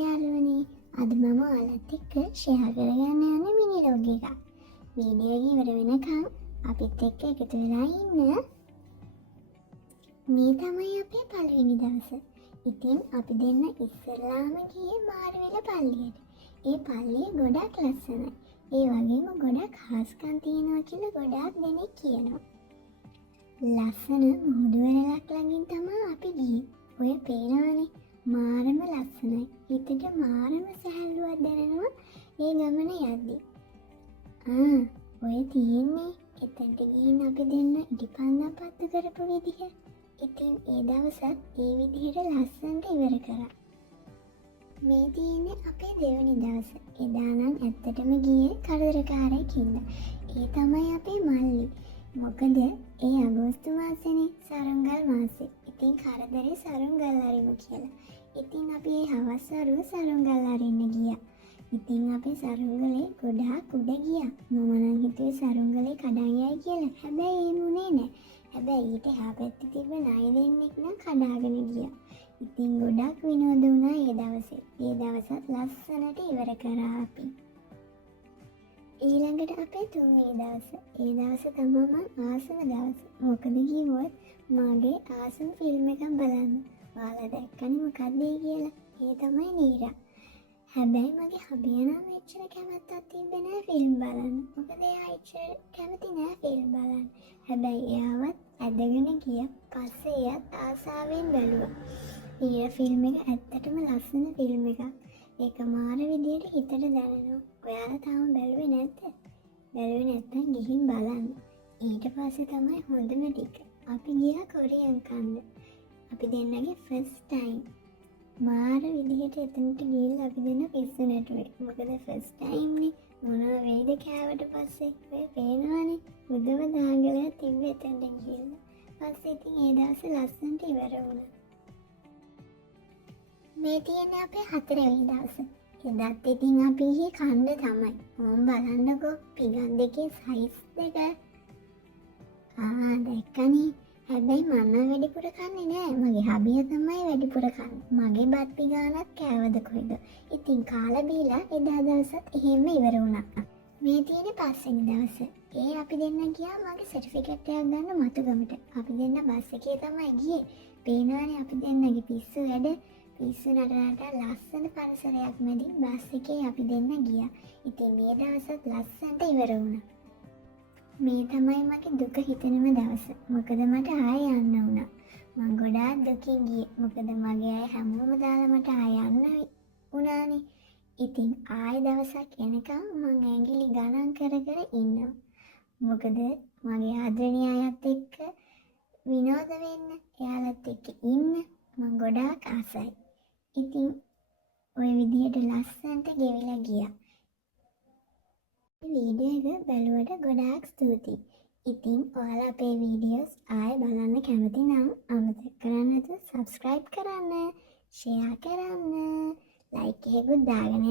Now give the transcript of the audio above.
යාළුවනේ අද මම ඔයාලත් එක්ක ෂෙයා කරගන්න යන මිනි ලොග් එකක්. වීඩියෝ එක ඉවර වෙනකන් අපිත් එක්ක එකතු වෙලා ඉන්න. මේ තමයි අපේ පළවෙනි දවස. ඉතින් අපි දෙන්න ඉස්සෙල්ලාම ගියේ මාරවිල පල්ලියට. ඒ පල්ලිය ගොඩක් ලස්සනයි. ඒ වගේම ගොඩක් හාස්කම් තියෙනවා කියලා ගොඩාක් දෙනෙක් කියනවා. ලස්සන මුහුදු වෙරළක් ළඟින් තමයි අපි ගියේ. ඔය පේනවනේ මාරම ලස්සනයි. හිතට මාරම සැහැල්ලුවක් දැනෙනවා ඒ ගමන යද්දී. ඔය තියෙන්නේ එතනට ගිහින් අපි දෙන්න ඉටිපන්දම් පත්තු කරපු විදිහ. ඉතින් ඒ දවසත් ඒ විදිහට ලස්සනට ඉවර කරා. මේ තියෙන්නේ අපේ දෙවෙනි දවස. එදා නම් ඇත්තටම ගියේ කරදරකාරයෙක් හින්දා. ඒ තමයි අපේ මල්ලි. මොකද ඒ අගෝස්තු මාසෙනේ සරුංගල් මාසේ. ඉතින් කරදරේ සරුංගල් අරිමු කියලා. ඉතින් අපි ඒ හවස් වරුව සරුංගල් අරින්න ගියා. ඉතින් අපි සරුංගලේ ගොඩාක් උඩ ගියා. මම නම් හිතුවේ සරුංගලේ කඩන් යයි කියලා. හැබැයි එහෙම උනේ නැහැ. හැබැයි ඊට එහා පැත්තේ තිබ්බ ණය දෙන්නෙක් නම් කඩාගෙන ගියා. ඉතින් ගොඩක් විනෝද වුණා ඒ දවසේ. ඒ දවසත් ලස්සනට ඉවර කරා අපි. ඊළඟට අපේ තුන්වෙනි දවස. ඒ දවස තමයි මම ආසම දවස. මොකද කිව්වොත් මගේ ආසම ෆිල්ම් එකක් බලන්න. ඔයාලා දැක්කනේ මොකක්ද ඒ කියලා? ඒ තමයි නීරා. හැබැයි මගේ හබියා නම් එච්චර කැමැත්තක් තිබ්බේ නෑ ෆිල්ම් බලන්න. මොකද එයා එච්චර කැමති නෑ ෆිල්ම් බලන්න. හැබැයි එයාවත් ඇදගෙන ගියා. පස්සේ එයාත් ආසාවෙන් බැලුවා. නීරා ෆිල්ම් එක ඇත්තටම ලස්සන ෆිල්ම් එකක්. ඒක මාර විදියට හිතට දැනෙනවා. ඔයාලා තාම බැලුවේ නැද්ද? බැලුවේ නැත්නම් ගිහින් බලන්න. ඊට පස්සේ තමයි හොඳම ටික. අපි ගියා කොරියන් කන්න. අපි දෙන්නගේ ෆස්ට් ටයිම්. මාර විදිහට එතනට ගිහිල්ලා අපි දෙන්න පිස්සු නැටුවේ. මොකද ෆස්ට් ටයිම් නේ. මොනවා වෙයිද කෑවට පස්සේ ඔය පේනවනේ. බුදුම දාංගලයක් තිබ්බ එතනට ගිහිල්ලා. පස්සේ ඉතින් ඒ දවස් ලස්සනට ඉවර වුණා. මේ තියෙන්නේ අපේ හතරවෙනි දවස. එදත් ඉතින් අපි ගියේ කන්න තමයි. ඕම් බලන්නකෝ පිගන් දෙකේ සයිස් දෙක. දැක්කනේ. හැබැයි මම වැඩිපුර කන්නේ නෑ. මගේ හබියා තමයි වැඩිපුර කන්නේ. මගේ බත් පිගානක් කෑවද කොහෙද? ඉතින් කාලා බීලා එදා දවසත් එහෙම ඉවර වුණා. මේ තියෙන්නේ පස්වෙනි දවස. ඒ අපි දෙන්න ගියා මගේ සර්ටිෆිකේට් එකක් ගන්න මතුගමට. අපි දෙන්න බස් එකේ තමයි ගියේ. පේනවනේ අපි දෙන්නගේ පිස්සු වැඩ. පිස්සු නටනට ලස්සන පරිසරයක් මැදින් බස් එකේ අපි දෙන්න ගියා. ඉතින් මේ දවසත් ලස්සනට ඉවර වුණා. මේ තමයි මගේ දුක හිතෙනම දවස. මොකද මට ආයෙ යන්න වුණා. මං ගොඩාක් දුකින් ගියේ. මොකද මගේ අය හැමෝම දාලා මට ආයෙ යන්න වුණානේ. ඉතින් ආයෙ දවසක් එනකම් මං ඇඟිලි ගණන් කර කර ඉන්නවා. මොකද මගේ ආදරණීය අයත් එක්ක විනෝද වෙන්න, එයාලත් එක්ක ඉන්න මං ගොඩාක් ආසයි. ඉතින් ওই විදිහට ලස්සනට ගෙවිලා ගියා. වීඩියෝ එක බලුවට ගොඩාක් ස්තුතියි. ඉතින් ඔයාලා අපේ වීඩියෝස් ආයෙ බලන්න කැමති නම් අමතක කරන්න නැතුව subscribe කරන්න, share කරන්න, like එකකුත් දාගෙන